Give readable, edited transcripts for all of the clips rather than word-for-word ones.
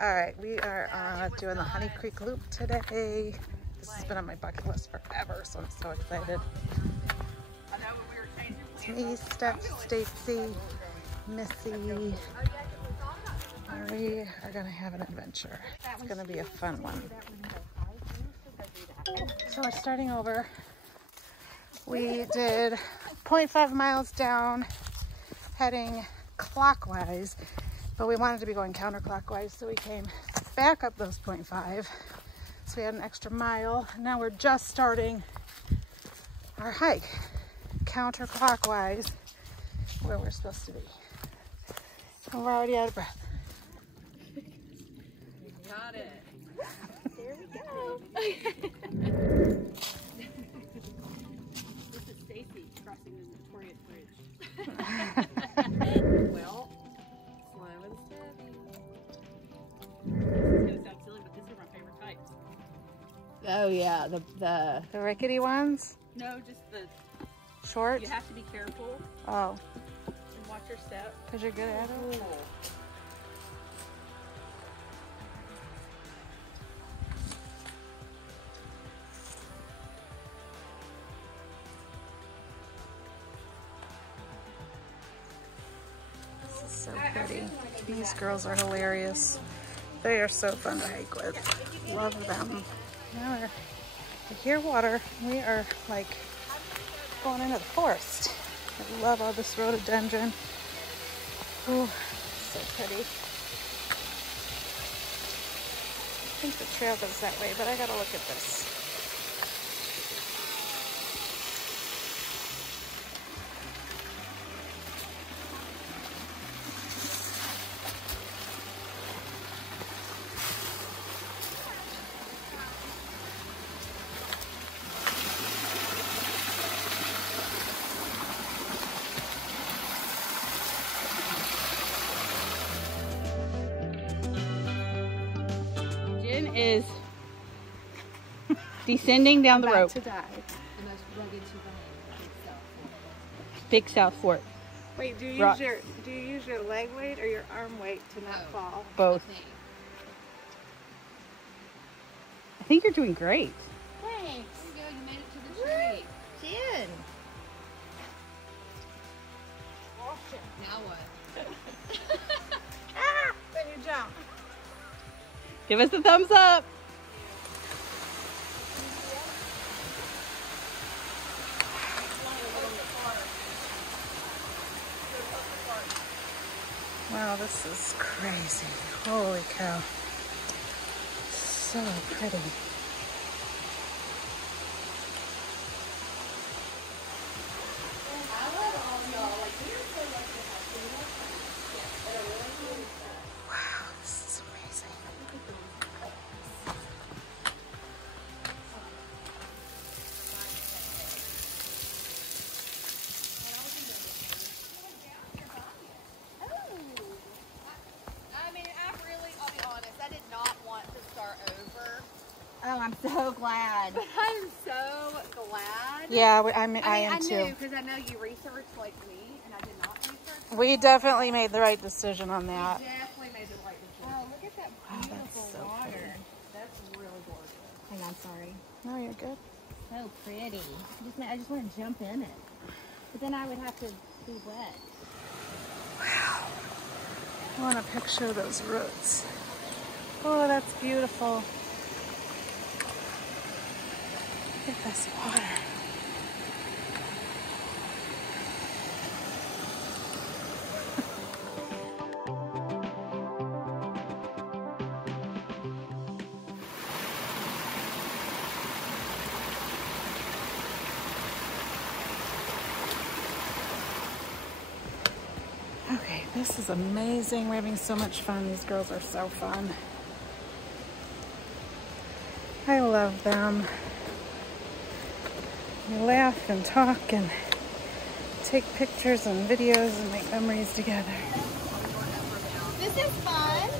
All right, we are doing the Honey Creek Loop today. This has been on my bucket list forever, so I'm so excited. It's me, Steph, Stacy, Missy. We are gonna have an adventure. It's gonna be a fun one. So we're starting over. We did 0.5 miles down, heading clockwise, but we wanted to be going counterclockwise, so we came back up those 0.5. So we had an extra mile. Now we're just starting our hike counterclockwise where we're supposed to be. And we're already out of breath. Got it. There we go. This is Stacy crossing the Notorious Bridge. Well, slow and steady. This is gonna sound silly, but this is my favorite types. Oh yeah, the The rickety ones? No, just the Short? you have to be careful Oh, and watch your step. because you're good at it? This is so pretty. These girls are hilarious. They are so fun to hike with. Love them. Now we hear water. We are like going into the forest. I love all this rhododendron. Oh, so pretty. I think the trail goes that way, but I gotta look at this. Jen is descending down the rope. To die. most rugged terrain. Big South Fork. Wait, do you Rocks. use your leg weight or your arm weight to not fall? Both. I think you're doing great. Thanks. There you go. You made it to the tree. Jen. Now what? Then you jump. Give us a thumbs up. Wow, this is crazy. Holy cow. So pretty. Wow, this is amazing. I mean, I'll be honest, I did not want to start over. Oh, I'm so glad. I'm so glad. Yeah, I am I too. knew, because I know you researched like me, and I did not research. We definitely made the right decision on that. Definitely made the right decision. Oh, look at that that's beautiful so water. pretty. That's really gorgeous. Hang on, sorry. No, you're good. So pretty. I just want to jump in it. But then I would have to be wet. I want to picture those roots. Oh, that's beautiful. Look at this water. Okay, this is amazing. We're having so much fun. These girls are so fun. I love them. We laugh and talk and take pictures and videos and make memories together. This is fun.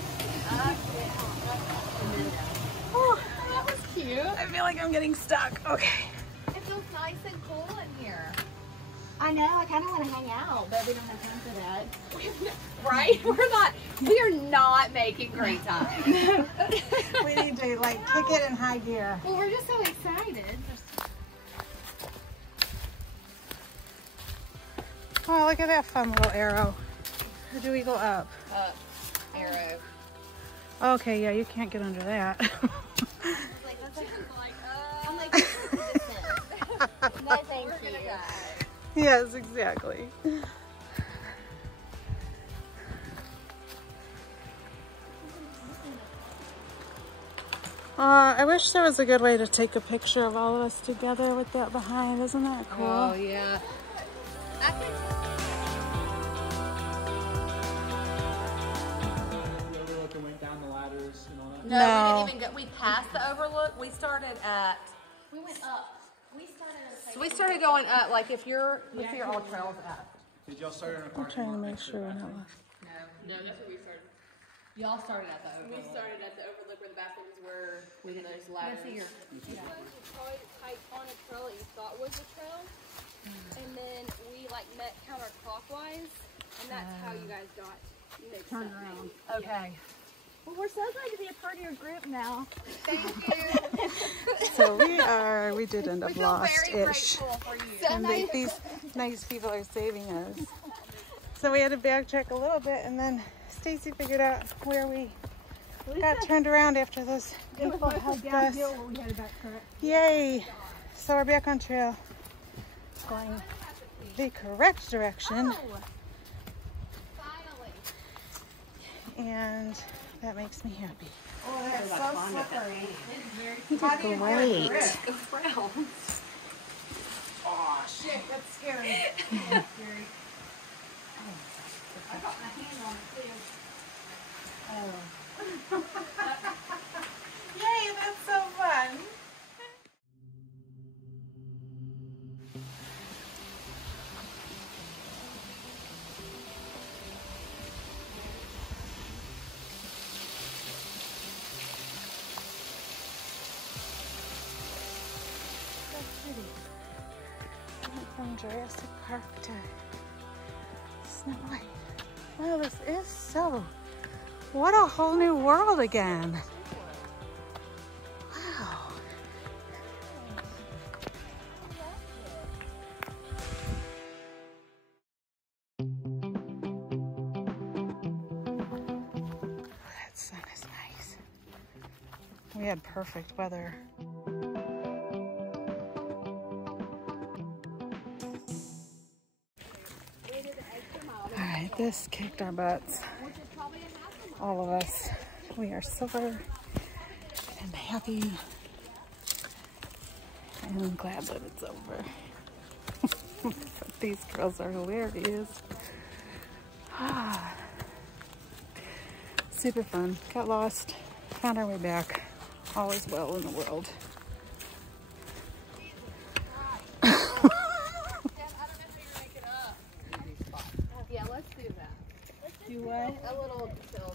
Oh, That was cute. I feel like I'm getting stuck. Okay. It feels nice and cool in here. I know, I kind of want to hang out, but we don't have time for that. Right? We are not making great time. We need to like kick it in high gear. Well, we're just so excited. Oh, look at that fun little arrow. Or do we go up? Up. Arrow. Okay, yeah, you can't get under that. I'm like, no, thank you. Yes, exactly. I wish there was a good way to take a picture of all of us together with that behind. Isn't that cool? Oh, yeah. Went down the ladders and all that. No, we didn't even go. We passed the overlook. We started at. We went up. We started going up. Like if you're, let's see, all trails up. Did y'all start in a I'm parking trying to lot make next to sure the we're not bathroom? lost. No, that's where we started. Y'all started at the overlook. We started at the overlook where the bathrooms were with those Let's ladders. see your. Probably hike on a trail that you thought was a trail, and then we like met counterclockwise, and that's how you guys got mixed Turn up. around. maybe. Okay. Well, we're so glad to be a part of your group now. Thank you. So we did end up We feel very lost-ish. grateful for you. And these nice people are saving us. So we had to backtrack a little bit, and then Stacy figured out where we got turned around after those people helped us. Where we had to backtrack. Yay! So we're back on trail, going the correct direction, Finally. and that makes me happy. Oh, that's so slippery. You did great. Go round. Oh shit, that's scary. That's scary. I got my hand on it too. Oh. Yay, that's so fun. So pretty. Went from Jurassic Park to Snow White. Wow, this is so. What a whole new world again. Wow. That sun is nice. We had perfect weather. All right, this kicked our butts. All of us. We are sober and happy and glad that it's over. But these girls are hilarious. Super fun. Got lost. Found our way back. All is well in the world. Yeah, let's do that. Do what? A little chill.